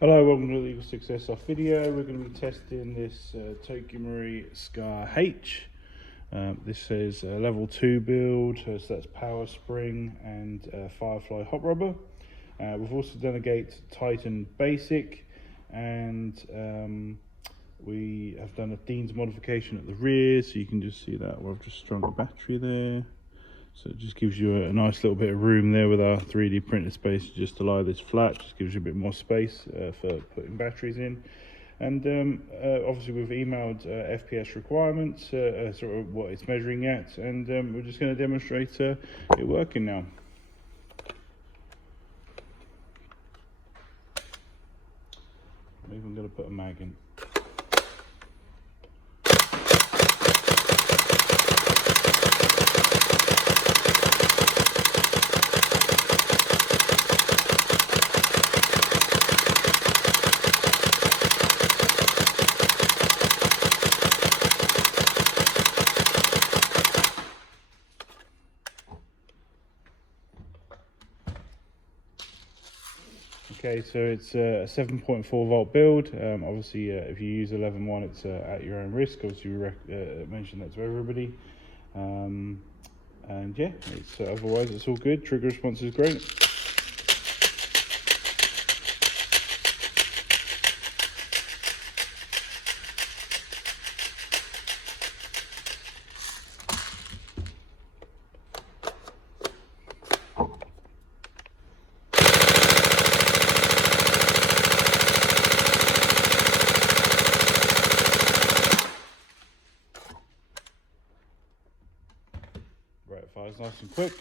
Hello, welcome to the EagleSix Airsoft video. We're going to be testing this TM SCAR H. This is a level 2 build, so that's power spring and Firefly Hop Rubber. We've also done a Gate Titan Basic, and we have done a Dean's modification at the rear, so you can just see that where I've just strung a battery there. So it just gives you a nice little bit of room there with our 3D printed space just to lie this flat. Just gives you a bit more space for putting batteries in. And obviously we've emailed FPS requirements, sort of what it's measuring at, and we're just going to demonstrate it working now. Maybe I'm going to put a mag in. Okay, so it's a 7.4 volt build. Obviously, if you use 11.1, it's at your own risk. Obviously, we mentioned that to everybody. And yeah, it's otherwise it's all good. Trigger response is great. Right, fires nice and quick.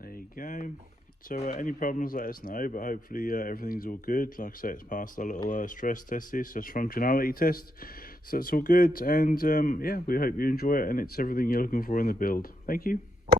There you go. So any problems, let us know, but hopefully everything's all good. Like I say, it's passed our little stress test, this functionality test, so it's all good. And yeah, we hope you enjoy it, and it's everything you're looking for in the build. Thank you.